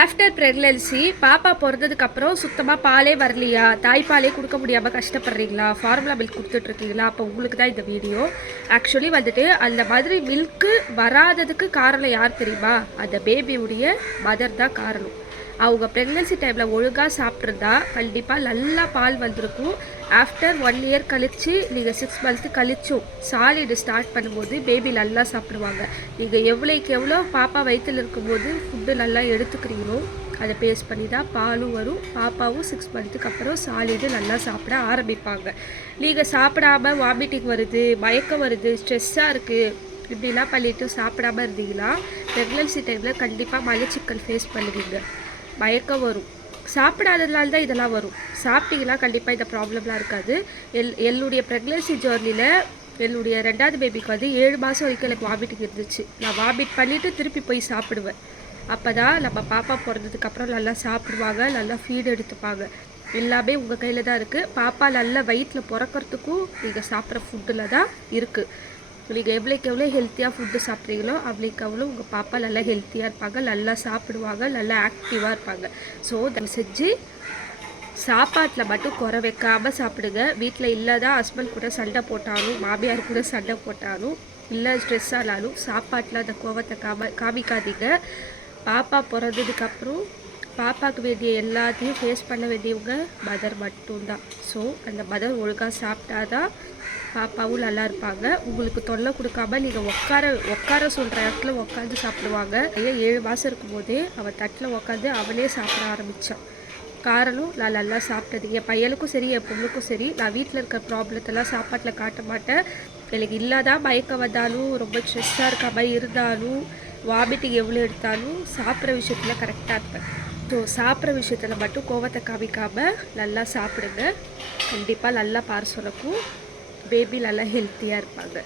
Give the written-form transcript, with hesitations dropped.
After pregnancy பாப்பா பிறந்ததுக்கப்புறம் சுத்தமாக பாலே வரலையா, தாய்ப்பாலே கொடுக்க முடியாமல் கஷ்டப்படுறீங்களா, ஃபார்முலா மில்க் கொடுத்துட்ருக்கீங்களா, அப்போ உங்களுக்கு தான் இந்த வீடியோ. ஆக்சுவலி வந்துட்டு அந்த மாதிரி மில்க்கு வராததுக்கு காரணம் யார் தெரியுமா? அந்த பேபியுடைய மதர் தான் காரணம். அவங்க ப்ரெக்னன்சி டைமில் ஒழுங்காக சாப்பிட்ருந்தா கண்டிப்பாக நல்லா பால் வந்திருக்கும். ஆஃப்டர் 1 இயர் கழித்து நீங்கள் 6 மந்த்து கழிச்சும் சாலிடு ஸ்டார்ட் பண்ணும்போது பேபி நல்லா சாப்பிடுவாங்க. நீங்கள் எவ்வளோக்கு எவ்வளோ பாப்பா வயிற்றில் இருக்கும்போது ஃபுட்டு நல்லா எடுத்துக்கிறீங்களோ அதை பேஸ் பண்ணி தான் பாலும் வரும். பாப்பாவும் 6 மந்த்துக்கு அப்புறம் சாலிடு நல்லா சாப்பிட ஆரம்பிப்பாங்க. நீங்கள் சாப்பிடாமல் வாமிட்டிங் வருது, மயக்கம் வருது, ஸ்ட்ரெஸ்ஸாக இருக்குது இப்படிலாம் பண்ணிவிட்டு சாப்பிடாமல் இருந்தீங்கன்னா ப்ரெக்னன்சி டைமில் கண்டிப்பாக மலச்சிக்கல் ஃபேஸ் பண்ணுவீங்க. மயக்கம் வரும். சாப்பிடாததுனால தான் இதெல்லாம் வரும். சாப்பிட்டீங்கன்னா கண்டிப்பாக இந்த ப்ராப்ளம்லாம் இருக்காது. என்னுடைய ப்ரெக்னன்சி ஜேர்னியில் என்னுடைய 2வது பேபிக்கு வந்து 7 மாதம் வரைக்கும் எனக்கு வாமிட்டிங் இருந்துச்சு. நான் வாமிட் பண்ணிவிட்டு திருப்பி போய் சாப்பிடுவேன். அப்போ தான் நம்ம பாப்பா பிறந்ததுக்கப்புறம் நல்லா சாப்பிடுவாங்க, நல்லா ஃபீட் எடுத்துப்பாங்க. எல்லாமே உங்கள் கையில் தான் இருக்குது. பாப்பா நல்லா வயிற்றில் பிறக்கிறதுக்கும் நீங்கள் சாப்பிட்ற ஃபுட்டில் தான் இருக்குது. நீங்கள் எவ்வளோக்கு எவ்வளோ ஹெல்த்தியாக ஃபுட்டு சாப்பிட்றீங்களோ அவ்வளோக்கு அவ்வளோ உங்கள் பாப்பா நல்லா ஹெல்த்தியாக இருப்பாங்க, நல்லா சாப்பிடுவாங்க, நல்லா ஆக்டிவாக இருப்பாங்க. ஸோ தயவு செஞ்சு சாப்பாட்டில் மட்டும் குறை வைக்காமல் சாப்பிடுங்க. வீட்டில் இல்லாதான் ஹஸ்பண்ட் கூட சண்டை போட்டாலும், மாமியார் கூட சண்டை போட்டாலும், இல்லை ஸ்ட்ரெஸ் ஆனாலும் சாப்பாட்டில் அந்த கோவத்தை காமிக்காதீங்க. பாப்பா பிறந்ததுக்கப்புறம் பாப்பாவுக்கு வேண்டிய எல்லாத்தையும் ஃபேஸ் பண்ண வேண்டியவங்க மதர் மட்டும்தான். ஸோ அந்த மதர் ஒழுங்காக சாப்பிட்டாதான் பாப்பாவும் நல்லா இருப்பாங்க. உங்களுக்கு தொல்லை கொடுக்காம நீங்கள் உட்கார சொல்கிற இடத்துல உட்காந்து சாப்பிடுவாங்க. 7 மாதம் இருக்கும்போதே அவள் தட்டில் உட்காந்து அவளே சாப்பிட ஆரம்பித்தான். காரணம் நான் நல்லா சாப்பிட்டது. என் பையனுக்கும் சரி என் பொண்ணுக்கும் சரி நான் வீட்டில் இருக்கிற ப்ராப்ளத்தெல்லாம் சாப்பாட்டில் காட்ட மாட்டேன். எனக்கு இல்லாதான் மயக்கம் வந்தாலும், ரொம்ப ஸ்ட்ரெஸ்ஸாக இருக்க மாதிரி இருந்தாலும், வாமிட்டிங் எவ்வளோ எடுத்தாலும் சாப்பிட்ற விஷயத்தில் கரெக்டாக இருப்பேன். ஸோ சாப்பிட்ற விஷயத்தில் மட்டும் கோவத்தை காமிக்காமல் நல்லா சாப்பிடுங்க. கண்டிப்பாக நல்லா பார் சுரக்கும், பேபி நல்லா ஹெல்த்தியாக இருப்பாங்க.